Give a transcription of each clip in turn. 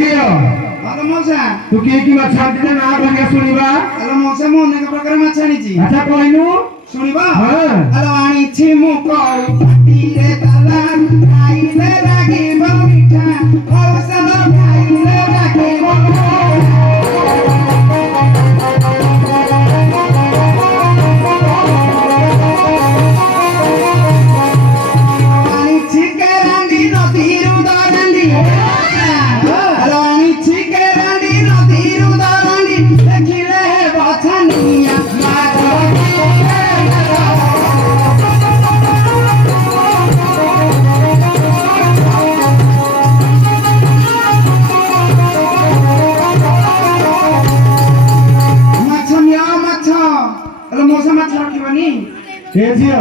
ଝିଅ ହ୍ୟାଲୋ ମଉସା ତୁ କି ମାଛ ଆଣିଛୁ ନା ଭାଗା ଶୁଣିବା। ହ୍ୟାଲୋ ମଉସା ମୁଁ ଅନେକ ପ୍ରକାର ମାଛ ଆଣିଛି। ଆଚ୍ଛା କହିଲୁ ଶୁଣିବ ହଁ। ହ୍ୟାଲୋ ଆଣିଛି ମୁଁ କଉ ପାଟିରେ ତାଲା ଖାଇଲେ ଲାଗିବ ମିଠା ଔଷଧ ଖାଇଲେ ଲାଗିବ ଆଣିଛି କେରାଣ୍ଡି ନଦୀରୁ ଦରାଣ୍ଡି ହ୍ୟାଲୋ ଆଣିଛି କେରାଣ୍ଡି ନଦୀରୁ ଦରାଣ୍ଡି ଦେଖିଲେ ବଛାନିଆ ମାଛ ନିଅ ମାଛ ହ୍ୟାଲୋ ମଉସା ମାଛ ରଖିବନି ଏ ଝିଅ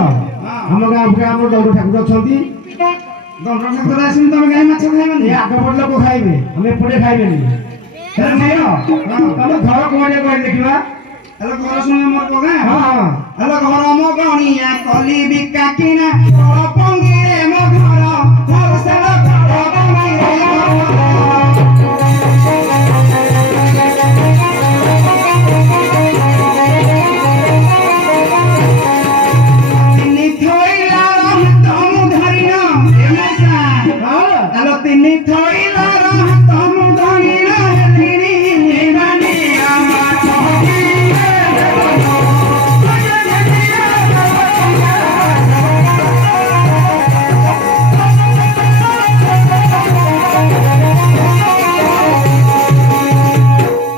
ଆମ ଗାଁ ଉପରେ ଆମର ଦଣ୍ଡ ଠାକୁର ଅଛନ୍ତି। ଦଣ୍ଡ ଠାକୁର ଆସିନି ତମେ କାହିଁ ମାଛ ଖାଇବନି? ଏ ଆଗ ପଟ ଲୋକ ଖାଇବେ ଆମେ ଏପଟେ ଖାଇବେନି। ଝିଅ ତମ ଘର କୋଉଠି କହିଲେ ଦେଖିବା। ହ୍ୟାଲୋ ଘର ଶୁଣିବ ମୋର ପଗା ହଁ ହଁ ହ୍ୟାଲୋ ଘର ମୋ ଗଣିଆ କଲି ବିକା କିଣା କଳ ପଙ୍ଗିରେ ମୋ ଘର ହୋଲସେଲ କଳ ପଙ୍ଗିରେ ମୋ ଘର। ତିନି ଥଇଲାର ହାତ ମୁଁ ଧରିନ ଏ ମଉସା ହ୍ୟାଲୋ ତିନି ଥଇଲାର ହାତ ମୁଁ ଧରିନ ହେଲିଣି ନିବାନିଆ ମାଛ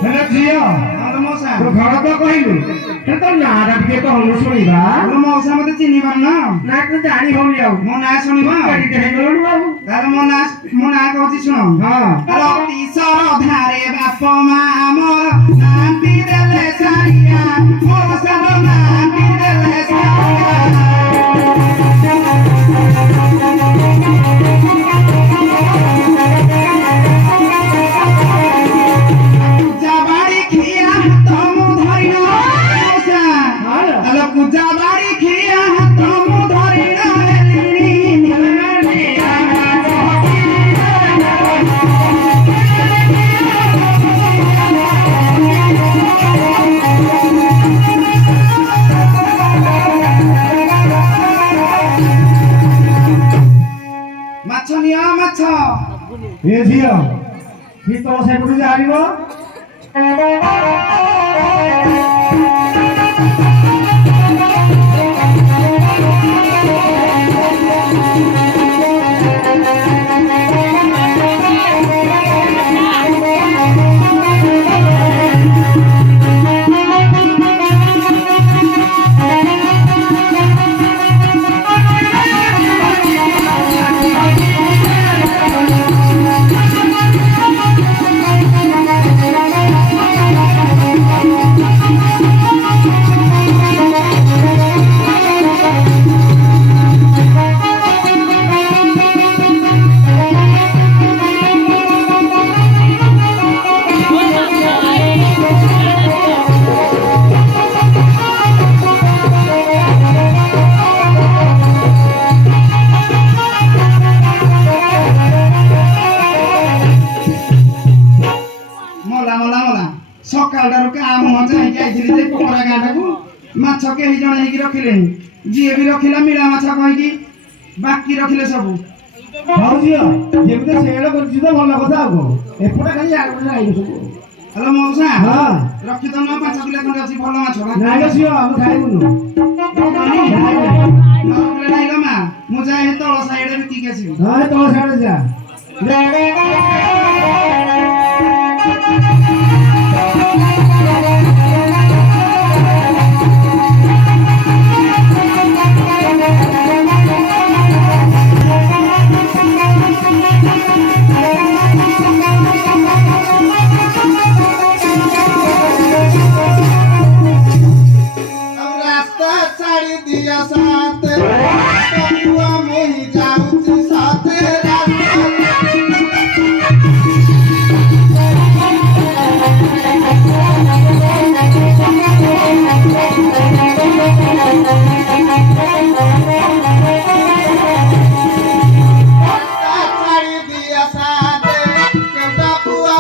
ହେଲେ ଝିଅ ହ୍ୟାଲୋ ମଉସା ତୋ ଘର ତ କହିଲୁ ହେଲେ ତୋ ନାଁଟା ଟିକେ କହୁନୁ ଶୁଣିବା। ହ୍ୟାଲୋ ମଉସା ମତେ ଚିହ୍ନି ପାରୁନ ନା ତୁ ଜାଣି ହଉନି ଆଉ ମୋ ନାଁ ଶୁଣିବ ହେଇଗଲୁ ଆଉ। ତାହେଲେ ମୋ ନାଁ କହୁଛି ଶୁଣ ହଁ ରତି ସରଧାରେ ବାପ ମା ଆମର ନାନ୍ତି ଦେଲେ ସାରିଆ ମଉସାର ନାନ୍ତି ଦେଲେ ସାରିଆ ପୂଜା ବାଡ଼ି ଖିଆ ହାତ ମୁଁ ଧରିନ ମଉସା ହ୍ୟାଲୋ ପୂଜା ବାଡ଼ି ଖିଆ ହାତ ମୁଁ ଧରିନ ହେଲିଣି ନିବାନିଆ ମାଛ ମାଛ ନିଅ ମାଛ ଏ ଝିଅ କି ତୋ ସେପଟୁ ଜାଣିବ। ମଲା ମଲା ମଲା ସକାଳଟାରୁ କାମ ମଜା ହେଇକି ଆଇଥିଲି ଯେ ପୋକରା ଗାଁଟାକୁ ମାଛ କେହି ଜଣେ ହେଇକି ରଖିଲେଣି ଯିଏ ବି ରଖିଲା ମିଳା ମାଛ କହିକି ବାକି ରଖିଲେ ସବୁ ହଉ ଝିଅ ଯେମିତି ସେଇଟା କରୁଛି ତ ଭଲ କଥା ଆଉ କଣ ଏପଟେ ଖାଲି ଆଗପଟେ ଆଇବୁ ସବୁ। ହ୍ୟାଲୋ ମଉସା ହଁ ରଖି ତ 5 କିଲୋ ଖଣ୍ଡେ ଅଛି ଭଲ ମାଛ ନାଇଁ ଝିଅ ଆମେ ଖାଇବୁନୁ। ନାଇଲ ମା ମୁଁ ଯାଏ ତଳ ସାଇଡରେ ବିକିକି ଆସିବି ହଁ ତୋ ସାଡେ ଯା। ରାସ୍ତା ଛାଡ଼ି ଦିଅ ସାଥେ ତମୁଆ ମୋହି ଯାଉଛି ସାଥେ ଛାଡ଼ି ଦିଅ ସାଥେ କେଉଁଟା ପୁଆ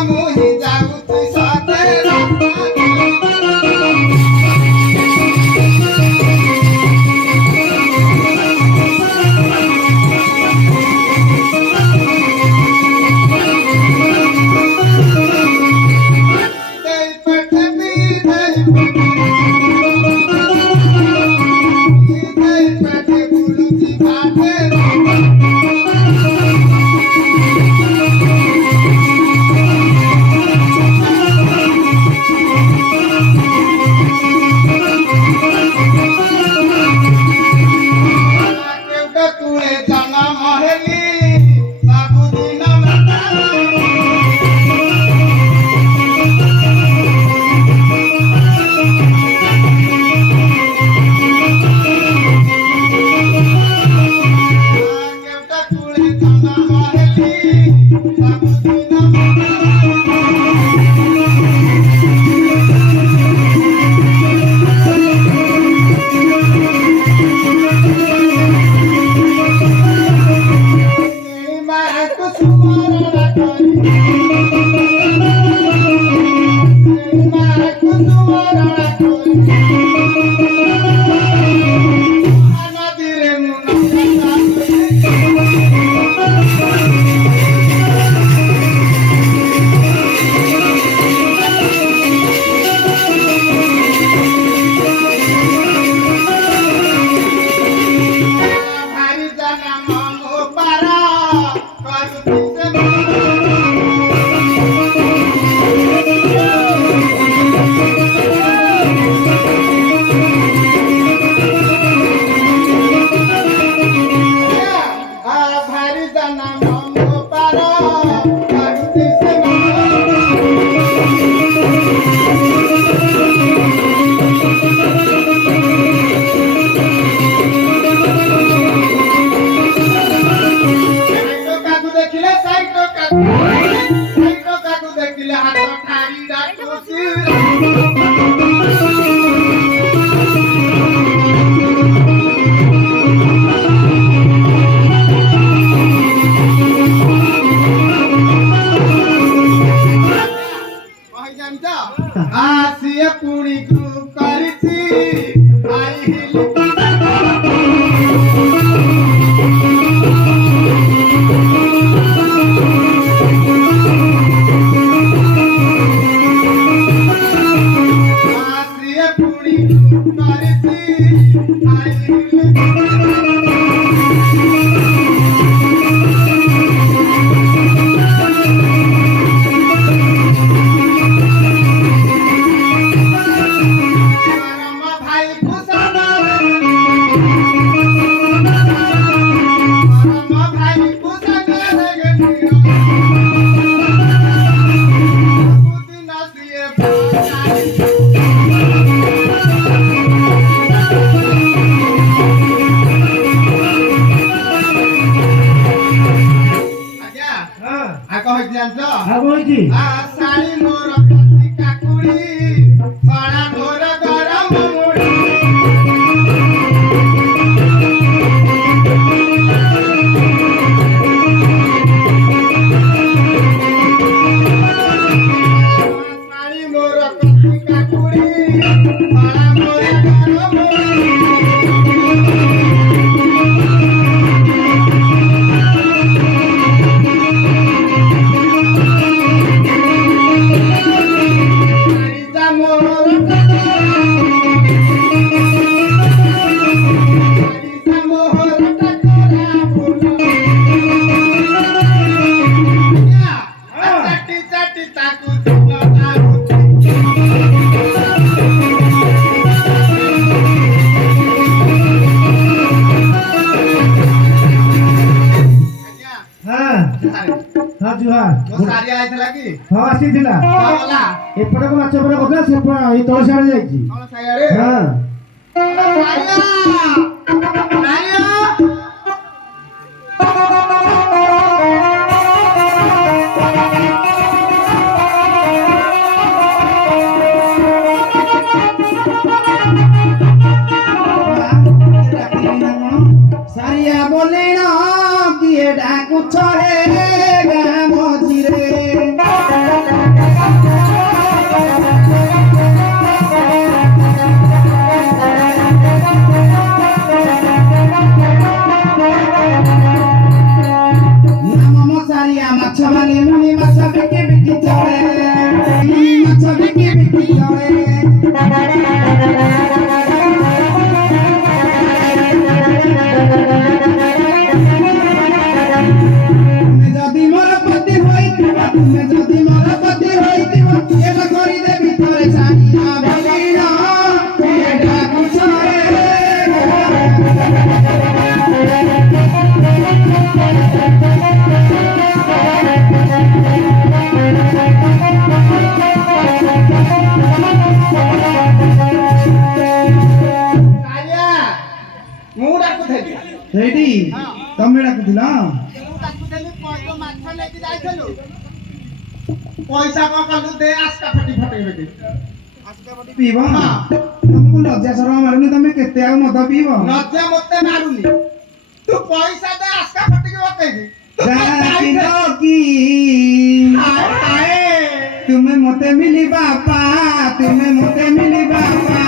କରିଛି ଆଇଲି ଆସିଏ ପୁଣି କରିଛି ଆଇଲି ରାମ ଭାଇ କୁଶନ ରାମ ଭାଇ କୁଶନ ସବୁଦିନ ସିଏ ବାହାରି ଆଜ୍ଞା ହଁ ଆଉ କଣ ହେଇଛି ଜାଣିଛ ଆଉ କଣ ହେଇଛି ଶାଳୀ ମୋର ଖାସି କାକୁଡି ଫଳା ମୋର ଗରମ ମୁଢି ଶାଳୀ ମୋର ଖାସି କାକୁଡି ଫଳା ମୋର ଗରମ ମୁଢି ଶାଳୀ ମୋର ଚାଟି ଚାଟି ତାକୁ ହଁ ହଁ ଜୁହାର ସାରିଆ ହେଇଥିଲା କି ହଁ ଆସିଥିଲା ଗଲା ଏପଟକୁ ମାଛ ପରା କଥା ସେପଟ ଏଇ ତଳ ସାଡେ ଯାଇଛି କଣ ସାଇଆଡେ ହଁ ସାରିଆ ବୋଲେଣ କିଏ ଡାକୁଛ ରେ ଗାଁ ମଝିରେ ନାମ ମଶାରିଆ ମାଛ ବାଲି ମୁନି ମାଛ ବିକି ବିକି ଚଳେ ମାଛ ବିକି ବିକି ଚଳେ ତୁମେ ଯଦି ମୋର ପତି ହୋଇଥିବ ତୁମେ ଯଦି ମୋର ପତି ହୋଇଥିବ ଏବେ କରିଦେବି ଥରେ ଛାନିଆ ବଲିଣ କିଏ ଡାକୁଛ ରେ ମୁଁ ଡାକୁଥିଲି ସେଇଠି ତମେ ଡାକୁଥିଲ ମୁଁ ଡାକୁଥିଲି ମାଛ ନେଇକି ଯାଇଥିଲୁ ପଇସା କଣ କଲୁ ଦେ ଆସ୍କା ଫଟି ଫଟେଇ ପିଇବ ତମକୁ ଲଜ୍ଜା ସରମ ମାରୁନି ତମେ କେତେ ଆଉ ମଦ ପିଇବ ଲଜ୍ଜା ମତେ ମାରୁନି ତୁ ପଇସା ଦେ ଆସ୍କା ଫଟିକି ପକେଇବି ଜାଣିଲ କି ତୁମେ ମତେ ମିଲି ବାପା ତୁମେ ମତେ ମିଲି ବାପା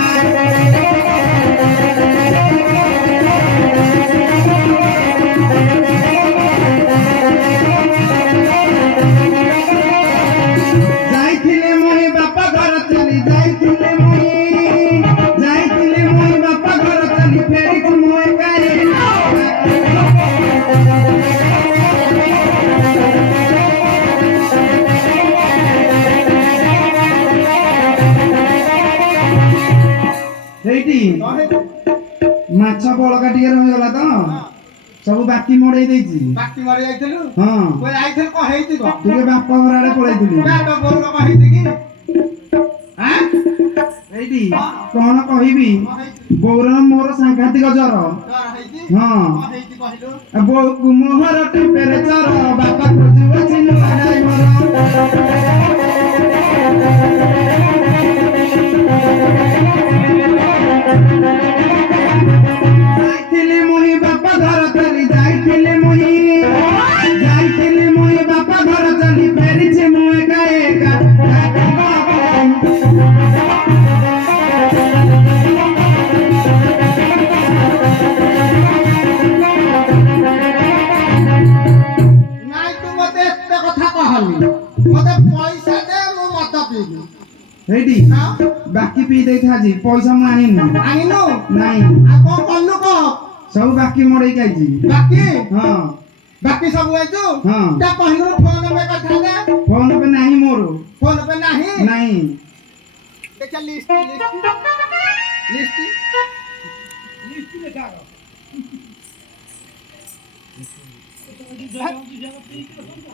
ଯାଇଥିଲେ ମୁଇଁ ବାପା ଘର ଚାଲି ଯାଇଥିଲେ ମୁଇଁ ବାପା ଘର ଚାଲି ଫେରିକୁ ମୁଇଁ ଗାଏ ସେଇଠି ମାଛ ବଳକା ଟିକେ ରହିଗଲା ତ ସବୁ ବାକି ମଡେଇ ଦେଇଛି ବାକି ମାରି ଯାଇଥିଲୁ ହଁ କୋଇ ଯାଇଥିଲୁ କଣ ହେଇଥିବ ଟିକେ ବାପ ଘର ଆଡେ ପଳେଇଥିଲି ତୋ ବୋଉର କଣ ହେଇଛି କି ଆଁ ସେଇଠି କଣ କହିବି ବୋଉର ମୋର ସାଂଘାତିକ ଜ୍ୱର କଣ ହେଇଛି ହଁ କଣ ହେଇଛି କହିଲୁ ଆଉ ବୋଉକୁ ମୋହର ଟେମ୍ପରେଚର ବାପା ଖୋଜୁଅଛି ନୂଆ ଡ୍ରାଇଭର ଯାଇଥିଲି ମୁହିଁ ବାପା ଘର ଚାଲି ଯାଇଥିଲି ମୁହିଁ ବାପା ଘର ଚାଲି ଫେରିଛି ମୁଁ ଏକା ଏକା ହେଇଟି ହଁ ବାକି ପିଇ ଦେଇଥା ଆଜି ପଇସା ମୁଁ ଆଣିନି ଆଣିନୁ ନାଇଁ ଆଉ କଣ କଲୁ କହ ସବୁ ବାକି ମଡେଇକି ଆଇଛି ବାକି ହଁ ବାକି ସବୁ ହେଇଛୁ ହଁ ତା କହିଲୁ ଫୋନ ପେ କରିଥାନ୍ତେ ଫୋନ ପେ ନାହିଁ ମୋର ଫୋନ ପେ ନାହିଁ ନାହିଁ ଦେଖିଆ ଲିଷ୍ଟ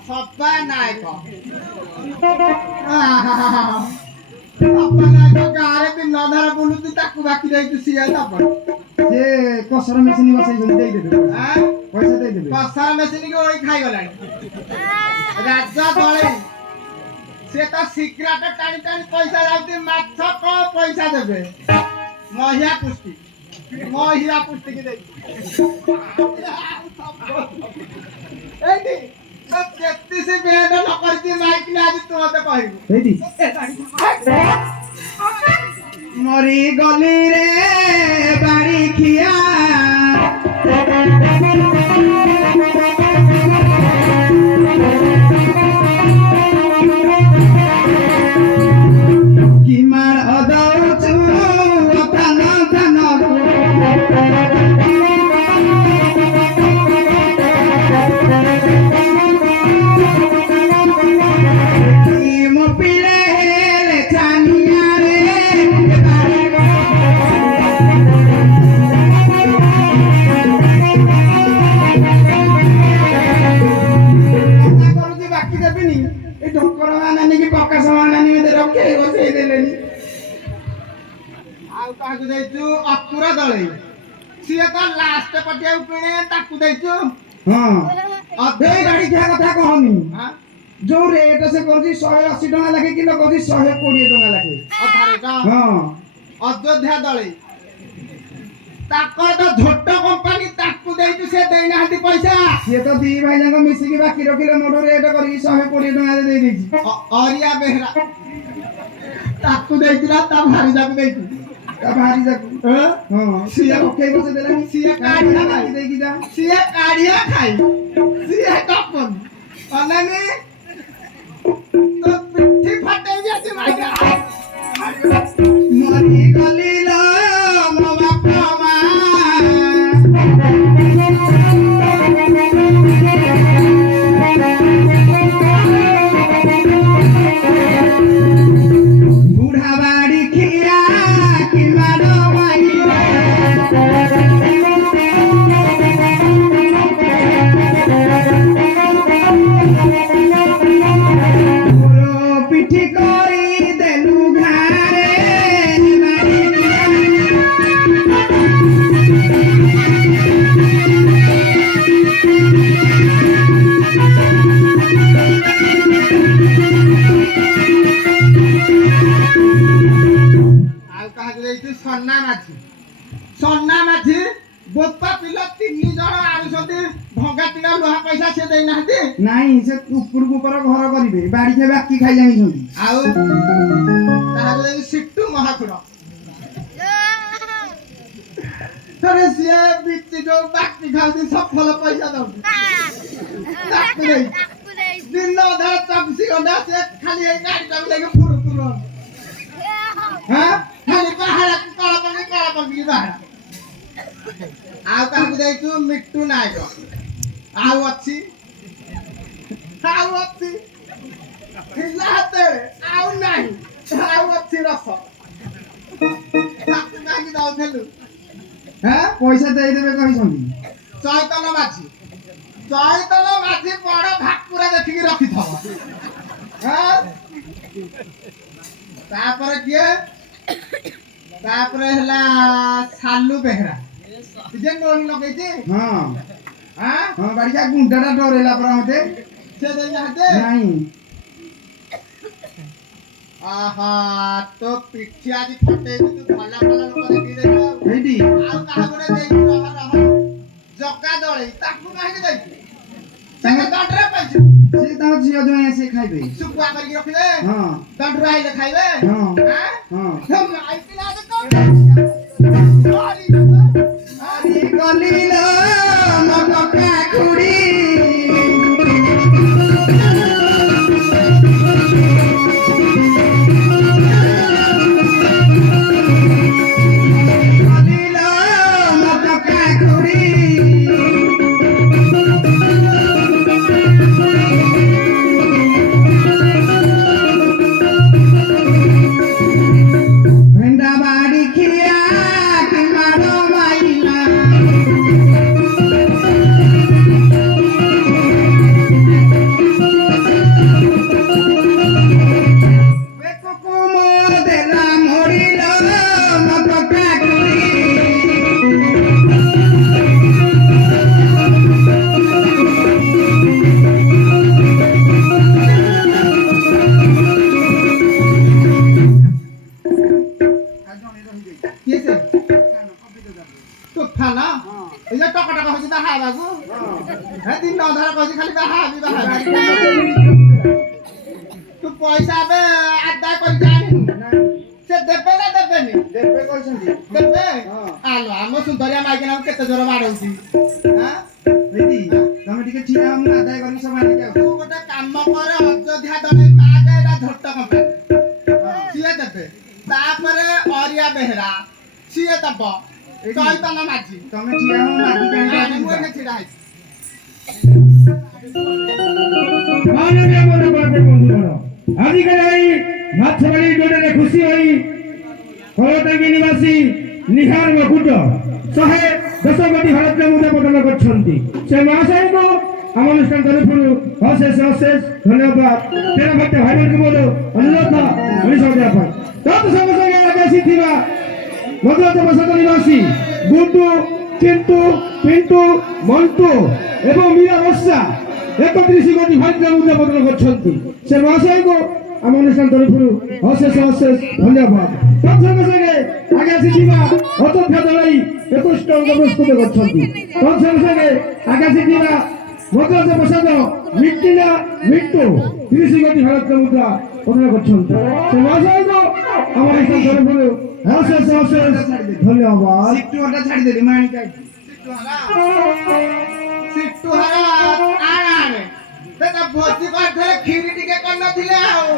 ସପା ନାୟକ ସପା ନାୟକ ଗାଁରେ ଦିନ ଧାର ବୁଲୁଛି ତାକୁ ବାକି ଦେଇଛୁ ସିଏ ଦବ ସେ କସର ମେସିନ ବସେଇଛନ୍ତି ଦେଇଦେବେ ପଇସା ଦେଇଦେବେ କସାର ମେସିନ କି ଓଳି ଖାଇଗଲାଣି ରାଜା ଦଳେ ସେ ତ ସିକ୍ରେଟ ଟାଣି ଟାଣି ପଇସା ଯାଉଛି ମାଛ କଣ ପଇସା ଦେବେ ମହିଳା ପୁଷ୍ଟି କି ଦେଇ ଏଇଠି ତ 33 ବେଣ୍ଡ ନ କରିଛି ମାଇକ ନା ଆଜି ତୁ ମତେ କହିବୁ ହେଇଟି ମରି ଗଲି ରେ ବାଡ଼ି ଖିଆ କି ମାଳ ଦଉଛୁ ଅଥାନ ଥାନକୁ କି ମୋ ପିଲେ ହେଲେ ଛାନିଆରେ କରୁଛି ବାକି ଦେବିନି ଏଇ ଢୋକର ମାନାନି କି ପ୍ରକାଶ ମାନାନି ମତେ ରଖେଇ ବସେଇ ଦେଲେନି ଆଉ କାହାକୁ ଦେଇଛୁ ଅକୁର ଦଳେ ସିଏ ତ ଲାଷ୍ଟ ପଟିଆକୁ କିଣେ ତାକୁ ଦେଇଛୁ ହଁ ଏଇ ଗାଡି ଖିଆ କଥା କହନି ହଁ ଯୋଉ ରେଟ ସେ କରୁଛି 180 ଟଙ୍କା ଲେଖେ କିଲୋ କରୁଛି 120 ଟଙ୍କା ଲେଖେ ଅଧାରେ ତ ହଁ ଅଯୋଧ୍ୟା ଦଳେ ତାଙ୍କର ତ ଝୋଟ କମ୍ପାନୀ ତାକୁ ଦେଇଛୁ ସେ ଦେଇନାହାନ୍ତି ପଇସା ସିଏ ତ ଦି ଭାଇ ଯାକ ମିଶିକି ବାକି ରଖିଲେ ମୋଠୁ ରେଟ କରିକି 120 ଟଙ୍କାରେ ଦେଇ ଦେଇଛି ଅରିଆ ବେହେରା ତାକୁ ଦେଇଥିଲା ତା ଭାରି ଯାକୁ ଦେଇଛୁ ତା ଭାରି ଯାକୁ ହଁ ସିଏ ରଖେଇ ବସେଇ ଦେଲାନି ସିଏ କାଢିଆ ଖାଇ ଦେଇକି ଯା ସିଏ କାଢିଆ ଖାଇ ସିଏ ଟପନ ଅନାନି ତ ପିଠି ଫଟେଇବି ଆଜି ମାଇକା ମରି ଗଲି ଲୋ ମୋ ବାପା ମା ବୁଢା ବାଡ଼ି ଖିଆ କି ମାଡ ମାଇଲା ମୋର ପିଠି କରି ଦେଲୁ ଘାରେ ମାରି ଆଉ କାହାକୁ ଦେଇଛୁ ସନ୍ନା ମାଝି ବୋପା ପିଲା 3 ଜଣ ଆଣୁଛନ୍ତି ଭଙ୍ଗା ଟିଣା ଲୁହା ପଇସା ସେ ଦେଇନାହାନ୍ତି ନାଇଁ ସେ ଉପରକୁ ଉପର ଘର କରିବେ ବାଡ଼ି ଖିଆ ବାକି ଖାଇ ଜାଣିଛନ୍ତି ଆଉ କାହାକୁ ଦେଇଛୁ ସିଟୁ ମହାକୁଡ଼ ଥରେ ସିଏ ବିଚି ଯୋଉ ବାକି ଖାଉଛି ସଫଳ ପଇସା ଦଉଛି ତାକୁ ଦେଇ ଦିନ ଅଧା 24 ଘଣ୍ଟା ସେ ଖାଲି ଏଇ ଗାଡ଼ିଟାକୁ ନେଇକି ଫୁରୁ ହଁ ଖାଲି ବାହାରକୁ କଳ ପକେଇ ବାହାର ଆଉ କାହାକୁ ଦେଇଛୁ ମିଟୁ ନାୟକ ଆଉ ଅଛି ଥିଲା ହାତରେ ଆଉ ନାହିଁ ଆଉ ଅଛି ରସ ତାକୁ କାହିଁକି ଦଉଥିଲୁ ପଇସା ଦେଇଦେବେ କହିଛନ୍ତି ଚୈତନ ମାଝି ବଡ ଭାକୁରା ଦେଖିକି ରଖିଥବ ତାପରେ କିଏ ତାପରେ ହେଲା ସାଲୁ ବେହେରା ଯେ ନୋଳି ଲଗେଇଛି ହଁ ହଁ ବାଡ଼ି ଖିଆ ଗୁଣ୍ଡାଟା ଡରେଇଲା ପରା ମତେ ସେ ଦେଇନାହାନ୍ତି ନାଇଁ ଆହା ତୋ ପିଠି ଆଜି ଫଟେଇବି ତୁ ଭଲ ଲୋକ ଦେଖିକି ଦେଇଛୁ ହେଇଟି ଆଉ କାହାକୁ ଗୋଟେ ଦେଇଛୁ ରହ ଜଗା ଦଳେ ତାକୁ କାହିଁକି ଦେଇଛୁ ତାଙ୍କ ଦଣ୍ଡରେ ପାଇଛୁ ସେ ତାଙ୍କ ଝିଅ ଜଣେ ଆସି ଖାଇବେ ଶୁଖୁଆ କରିକି ରଖିବେ ହଁ ଦଣ୍ଡରୁ ଆଇଲେ ଖାଇବେ ହଁ ହଁ ହଁ ମାଇପିଲା ତ ଆଜି ଗଲି ଲୋ ମୋ କକା ଖୁଡି কিছে তুফান এই যে টকা টকা হচ্ছে বাহা বাবু হ্যাঁ দিন অধার কইছি খালি বাহা বাহা তু পয়সা বে আদায় করে জানি সে দেবে না দেবেনি দেবে কইছন্তি দেবে ହଁ। আলো ଆମ ସୁନ୍ଦରିଆ ମାଇକିନା କେତେ ଜୋର ବାଡ଼ଉଛି ହାଁ ଦିଦି ତମେ ଟିକେ ଠିଆ ହଅ ମୁଁ ଆଦାୟ କରିକି ସବୁ ଆଣିକି ତୁ ଆସୁଛି ଗୋଟେ କାମ କର ଅଯୋଧ୍ୟା ଦଣ୍ଡେ ପାଗେ ଏଟା ଝୋଟ କମ୍ପାନୀ ସିଏ ଦେବେ ତାପରେ ଅରିଆ ବେହେରା ସିଏ ଦବ ଚୈତନ ମାଝି ତମେ ଠିଆ ହଅ ମୁଁ ଆଗକୁ ଆଣି ମୁଁ ଆଣିକି ଏଠି ଛିଡ଼ା ହେଇଛି মাননীয় মনোভাবের বন্ধুগণ আজকাল এই মাছবাড়ি ডোডে খুশি হই করতাঙ্গি নিবাসী নিহার মকুট 110 কোটি ভারতীয় মুদ্রা প্রদান করছেন সে মহাশয়কে ଆମ ଅନୁଷ୍ଠାନ ତରଫରୁ ଅଶେଷ ଧନ୍ୟବାଦ ତେଣୁ ଭକ୍ତ ଭାଇମାନଙ୍କୁ ମୋର ଅନୁରୋଧ ମଣିଷ ଦେବା ପାଇଁ ତତ୍ ସଙ୍ଗେ ସଙ୍ଗେ ଆଗେ ଆସିଥିବା ମଧୁରତ ବସନ୍ତ ନିବାସୀ ଗୁଣ୍ଡୁ ଚିନ୍ତୁ ପିଣ୍ଟୁ ମଣ୍ଟୁ ଏବଂ ମୀରା ବର୍ଷା 31 କୋଟି ଭାରତୀୟ ମୁଦ୍ରା ପ୍ରଦାନ କରିଛନ୍ତି ସେ ମହାଶୟଙ୍କୁ ଆମ ଅନୁଷ୍ଠାନ ତରଫରୁ ଅଶେଷ ଧନ୍ୟବାଦ ତତ୍ ସଙ୍ଗେ ସଙ୍ଗେ ଆଗେ ଆସିଥିବା ଅଯୋଧ୍ୟା ଦଳାଇ 21 ଟଙ୍କା ପ୍ରସ୍ତୁତ କରିଛନ୍ତି ତତ୍ ସଙ୍ଗେ ସଙ୍ଗେ ଆଗେ ଆସିଥିବା মদ্রাস প্রসাদ মিট্টিনা মিট্টু 30 কোটি ভারতীয় মুদ্রা প্রদান করছেন সে মহাশয়কে আমার এই তরফରୁ অশেষ ধন্যবাদ সিটু ওটা ছাড়ি দেলি ମୁଁ ଆଣିକି ଆଇছি ସିଟୁ ହର ଆଣେ ସେଟା ଭୋଜି କରିଥିଲେ କ୍ଷୀରି ଟିକେ କରିନଥିଲେ ଆଉ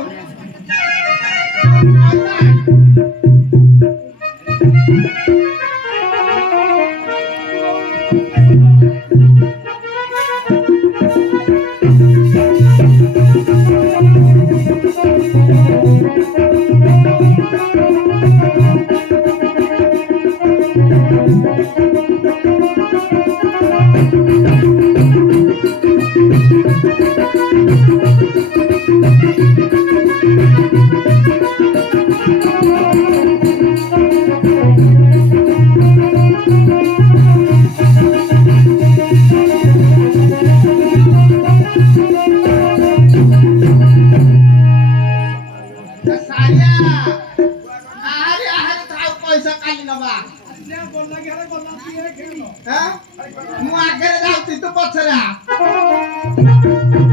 ମୁଁ ଆଗରେ ଯାଉଛି ତୁ ପଛରେ ଆ